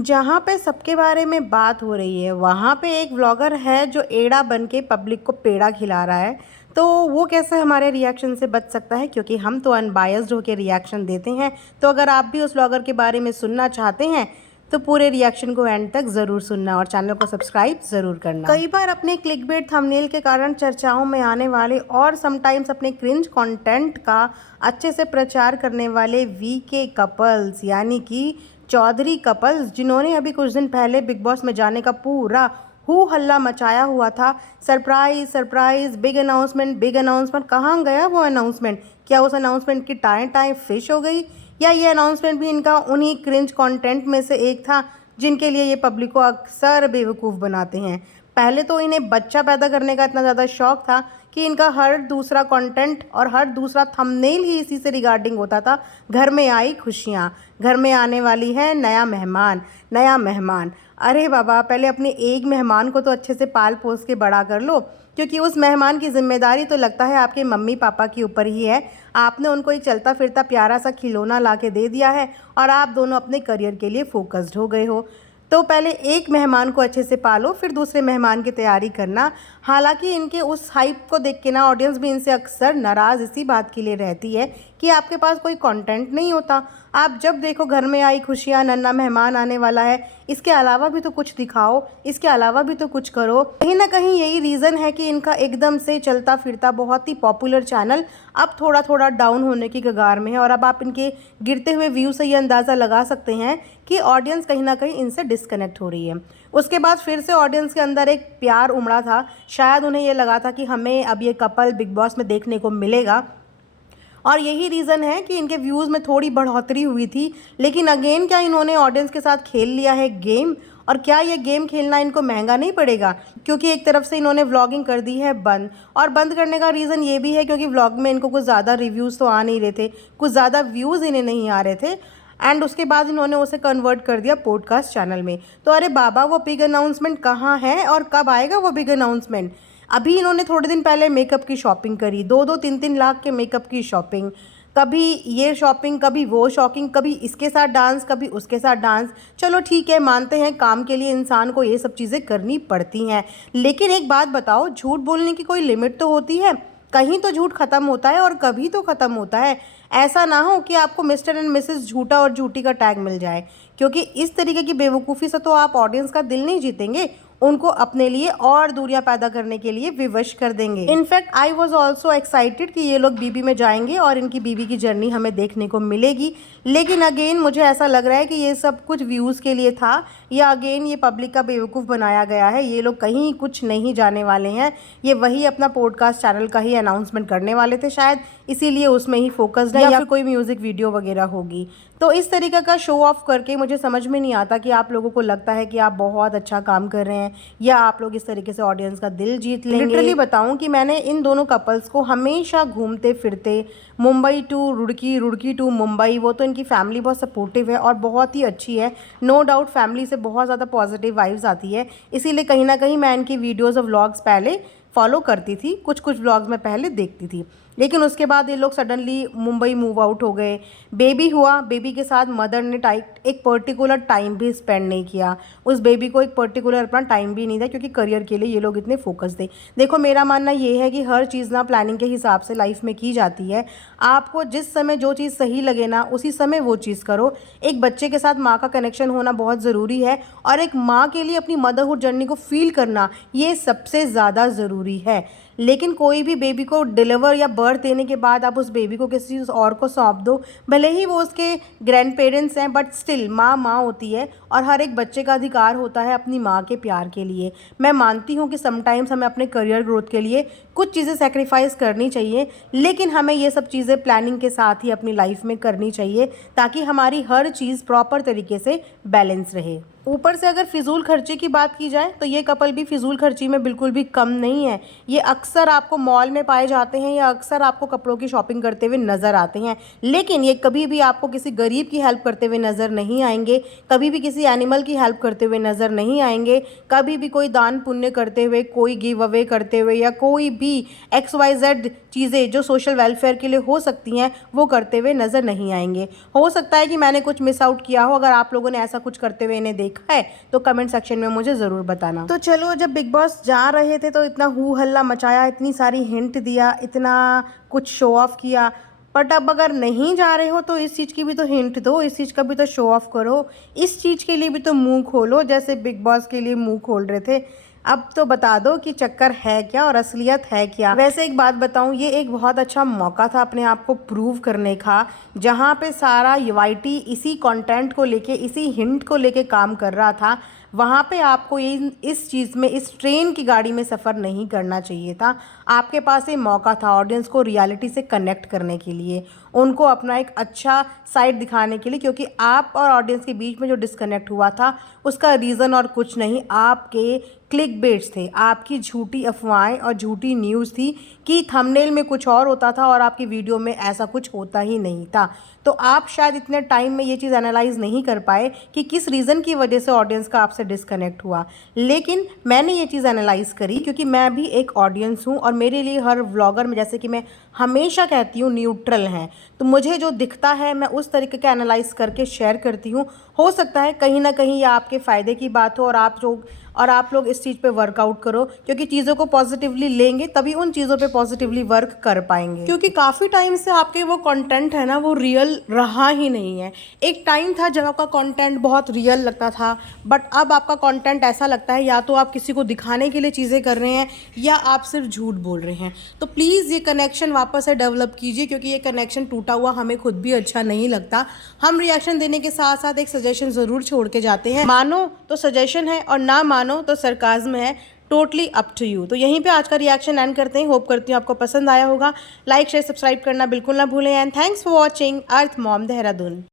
जहाँ पे सबके बारे में बात हो रही है, वहाँ पे एक व्लॉगर है जो एड़ा बन के पब्लिक को पेड़ा खिला रहा है। तो वो कैसे हमारे रिएक्शन से बच सकता है, क्योंकि हम तो अनबायस्ड होकर रिएक्शन देते हैं। तो अगर आप भी उस व्लॉगर के बारे में सुनना चाहते हैं तो पूरे रिएक्शन को एंड तक ज़रूर सुनना और चैनल को सब्सक्राइब ज़रूर करना। कई बार अपने क्लिकबेट थंबनेल के कारण चर्चाओं में आने वाले और समटाइम्स अपने क्रिंज कंटेंट का अच्छे से प्रचार करने वाले वीके कपल्स यानी कि चौधरी कपल्स, जिन्होंने अभी कुछ दिन पहले बिग बॉस में जाने का पूरा हू हल्ला मचाया हुआ था। सरप्राइज सरप्राइज, बिग अनाउंसमेंट, कहाँ गया वो अनाउंसमेंट? क्या उस अनाउंसमेंट की टाएं टाएं फिश हो गई, या ये अनाउंसमेंट भी इनका उन्हीं क्रिंज कंटेंट में से एक था जिनके लिए ये पब्लिक को अक्सर बेवकूफ़ बनाते हैं। पहले तो इन्हें बच्चा पैदा करने का इतना ज़्यादा शौक था कि इनका हर दूसरा कंटेंट और हर दूसरा थंबनेल ही इसी से रिगार्डिंग होता था। घर में आई खुशियाँ, घर में आने वाली है नया मेहमान, नया मेहमान। अरे बाबा, पहले अपने एक मेहमान को तो अच्छे से पाल पोस के बड़ा कर लो, क्योंकि उस मेहमान की जिम्मेदारी तो लगता है आपके मम्मी पापा के ऊपर ही है। आपने उनको एक चलता फिरता प्यारा सा खिलौना ला के दे दिया है और आप दोनों अपने करियर के लिए फोकस्ड हो गए हो। तो पहले एक मेहमान को अच्छे से पालो, फिर दूसरे मेहमान की तैयारी करना। हालांकि इनके उस हाइप को देख के ना ऑडियंस भी इनसे अक्सर नाराज़ इसी बात के लिए रहती है कि आपके पास कोई कंटेंट नहीं होता। आप जब देखो घर में आई खुशियाँ, नन्हा मेहमान आने वाला है, इसके अलावा भी तो कुछ दिखाओ, इसके अलावा भी तो कुछ करो। कहीं ना कहीं यही रीज़न है कि इनका एकदम से चलता फिरता बहुत ही पॉपुलर चैनल अब थोड़ा थोड़ा डाउन होने की कगार में है। और अब आप इनके गिरते हुए व्यू से ये अंदाज़ा लगा सकते हैं कि ऑडियंस कहीं ना कहीं इनसे डिस्कनेक्ट हो रही है। उसके बाद फिर से ऑडियंस के अंदर एक प्यार उमड़ा था। शायद उन्हें ये लगा था कि हमें अब ये कपल बिग बॉस में देखने को मिलेगा, और यही रीज़न है कि इनके व्यूज़ में थोड़ी बढ़ोतरी हुई थी। लेकिन अगेन, क्या इन्होंने ऑडियंस के साथ खेल लिया है गेम? और क्या ये गेम खेलना इनको महंगा नहीं पड़ेगा? क्योंकि एक तरफ से इन्होंने व्लॉगिंग कर दी है बंद, और बंद करने का रीज़न ये भी है क्योंकि व्लॉग में इनको कुछ ज़्यादा रिव्यूज़ तो आ नहीं रहे थे, कुछ ज़्यादा व्यूज़ इन्हें नहीं आ रहे थे। एंड उसके बाद इन्होंने उसे कन्वर्ट कर दिया पॉडकास्ट चैनल में। तो अरे बाबा, वो बिग अनाउंसमेंट कहाँ है और कब आएगा वो बिग अनाउंसमेंट? अभी इन्होंने थोड़े दिन पहले मेकअप की शॉपिंग करी, 2-2 3-3 लाख के मेकअप की शॉपिंग। कभी ये शॉपिंग, कभी वो शॉपिंग, कभी इसके साथ डांस, कभी उसके साथ डांस। चलो ठीक है, मानते हैं काम के लिए इंसान को ये सब चीज़ें करनी पड़ती हैं। लेकिन एक बात बताओ, झूठ बोलने की कोई लिमिट तो होती है। कहीं तो झूठ ख़त्म होता है और कभी तो ख़त्म होता है। ऐसा ना हो कि आपको मिस्टर एंड मिसेस झूठा और झूठी का टैग मिल जाए, क्योंकि इस तरीके की बेवकूफ़ी से तो आप ऑडियंस का दिल नहीं जीतेंगे, उनको अपने लिए और दूरियां पैदा करने के लिए विवश कर देंगे। In fact I was also excited कि ये लोग बीबी में जाएंगे और इनकी बीबी की जर्नी हमें देखने को मिलेगी। लेकिन अगेन मुझे ऐसा लग रहा है कि ये सब कुछ व्यूज़ के लिए था, या अगेन ये पब्लिक का बेवकूफ़ बनाया गया है। ये लोग कहीं कुछ नहीं जाने वाले हैं, ये वही अपना पॉडकास्ट चैनल का ही अनाउंसमेंट करने वाले थे शायद, इसीलिए उसमें ही फोकस्ड है, या फिर कोई म्यूज़िक वीडियो वगैरह होगी। तो इस तरीके का शो ऑफ करके मुझे समझ में नहीं आता कि आप लोगों को लगता है कि आप बहुत अच्छा काम कर रहे हैं, या आप लोग इस तरीके से ऑडियंस का दिल जीत लेंगे। लिटरली बताऊं कि मैंने इन दोनों कपल्स को हमेशा घूमते फिरते मुंबई टू रुड़की, रुड़की टू मुंबई, वो तो इनकी फैमिली बहुत सपोर्टिव है और बहुत ही अच्छी है। नो डाउट फैमिली से बहुत ज़्यादा पॉजिटिव वाइब्स आती है, इसीलिए कहीं ना कहीं मैं इनकी वीडियोज़ और व्लॉग्स पहले फॉलो करती थी, कुछ कुछ व्लॉग्स मैं पहले देखती थी। लेकिन उसके बाद ये लोग सडनली मुंबई मूव आउट हो गए। बेबी हुआ, बेबी के साथ मदर ने एक पर्टिकुलर टाइम भी स्पेंड नहीं किया, उस बेबी को एक पर्टिकुलर अपना टाइम भी नहीं दिया, क्योंकि करियर के लिए ये लोग इतने फोकस थे। देखो, मेरा मानना ये है कि हर चीज़ ना प्लानिंग के हिसाब से लाइफ में की जाती है। आपको जिस समय जो चीज़ सही लगे ना, उसी समय वो चीज़ करो। एक बच्चे के साथ माँ का कनेक्शन होना बहुत ज़रूरी है, और एक माँ के लिए अपनी मदरहुड जर्नी को फील करना ये सबसे ज़्यादा ज़रूरी है। लेकिन कोई भी बेबी को डिलीवर या बर्थ देने के बाद आप उस बेबी को किसी और को सौंप दो, भले ही वो उसके ग्रैंड पेरेंट्स हैं, बट स्टिल माँ माँ होती है, और हर एक बच्चे का अधिकार होता है अपनी माँ के प्यार के लिए। मैं मानती हूँ कि समटाइम्स हमें अपने करियर ग्रोथ के लिए कुछ चीज़ें सेक्रीफाइस करनी चाहिए, लेकिन हमें ये सब चीज़ें प्लानिंग के साथ ही अपनी लाइफ में करनी चाहिए, ताकि हमारी हर चीज़ प्रॉपर तरीके से बैलेंस रहे। ऊपर से अगर फिजूल खर्ची की बात की जाए तो ये कपल भी फिजूल खर्ची में बिल्कुल भी कम नहीं है। ये अक्सर अक्सर आपको मॉल में पाए जाते हैं या अक्सर आपको कपड़ों की शॉपिंग करते हुए नज़र आते हैं, लेकिन ये कभी भी आपको किसी गरीब की हेल्प करते हुए नज़र नहीं आएंगे, कभी भी किसी एनिमल की हेल्प करते हुए नज़र नहीं आएंगे, कभी भी कोई दान पुण्य करते हुए, कोई गिव अवे करते हुए या कोई भी XYZ चीज़ें जो सोशल वेलफेयर के लिए हो सकती हैं वो करते हुए नज़र नहीं आएंगे। हो सकता है कि मैंने कुछ मिस आउट किया हो। अगर आप लोगों ने ऐसा कुछ करते हुए इन्हें देखा है तो कमेंट सेक्शन में मुझे ज़रूर बताना। तो चलो, जब बिग बॉस जा रहे थे तो इतना हू हल्ला मचाया, इतनी सारी हिंट दिया, इतना कुछ शो ऑफ किया, बट अब अगर नहीं जा रहे हो तो इस चीज़ की भी तो हिंट दो, इस चीज़ का भी तो शो ऑफ करो, इस चीज़ के लिए भी तो मुंह खोलो जैसे बिग बॉस के लिए मुंह खोल रहे थे। अब तो बता दो कि चक्कर है क्या और असलियत है क्या। वैसे एक बात बताऊं, ये एक बहुत अच्छा मौका था अपने आप को प्रूव करने का, जहां पे सारा YT इसी कंटेंट को लेके, इसी हिंट को लेके काम कर रहा था। वहाँ पे आपको ये इस चीज़ में, इस ट्रेन की गाड़ी में सफ़र नहीं करना चाहिए था। आपके पास ये मौका था ऑडियंस को रियलिटी से कनेक्ट करने के लिए, उनको अपना एक अच्छा साइड दिखाने के लिए, क्योंकि आप और ऑडियंस के बीच में जो डिस्कनेक्ट हुआ था उसका रीज़न और कुछ नहीं, आपके क्लिक बेट्स थे, आपकी झूठी अफवाहें और झूठी न्यूज़ थी कि थंबनेल में कुछ और होता था और आपकी वीडियो में ऐसा कुछ होता ही नहीं था। तो आप शायद इतने टाइम में ये चीज़ एनालाइज नहीं कर पाए कि किस रीज़न की वजह से ऑडियंस का आपसे डिस्कनेक्ट हुआ, लेकिन मैंने ये चीज़ एनालाइज करी क्योंकि मैं भी एक ऑडियंस हूँ और मेरे लिए हर व्लॉगर में, जैसे कि मैं हमेशा कहती हूँ, न्यूट्रल हैं। तो मुझे जो दिखता है मैं उस तरीके का एनालाइज करके शेयर करती हूँ। हो सकता है कहीं ना कहीं ये आपके फ़ायदे की बात हो और आप लोग इस चीज़ पे वर्कआउट करो, क्योंकि चीज़ों को पॉजिटिवली लेंगे तभी उन चीज़ों पे पॉजिटिवली वर्क कर पाएंगे। क्योंकि काफ़ी टाइम से आपके वो कंटेंट है ना, वो रियल रहा ही नहीं है। एक टाइम था जब आपका कंटेंट बहुत रियल लगता था, बट अब आपका कंटेंट ऐसा लगता है या तो आप किसी को दिखाने के लिए चीज़ें कर रहे हैं या आप सिर्फ झूठ बोल रहे हैं। तो प्लीज़ ये कनेक्शन वापस से डेवलप कीजिए, क्योंकि ये कनेक्शन टूटा हुआ हमें खुद भी अच्छा नहीं लगता। हम रिएक्शन देने के साथ साथ एक सजेशन ज़रूर छोड़ के जाते हैं, मानो तो सजेशन है और ना मानो तो सरकाज़्म है, टोटली अप टू यू। तो यहीं पे आज का रिएक्शन एंड करते हैं। होप करती हूँ आपको पसंद आया होगा। लाइक शेयर सब्सक्राइब करना बिल्कुल ना भूलें and thanks for watching earth mom Dehradun.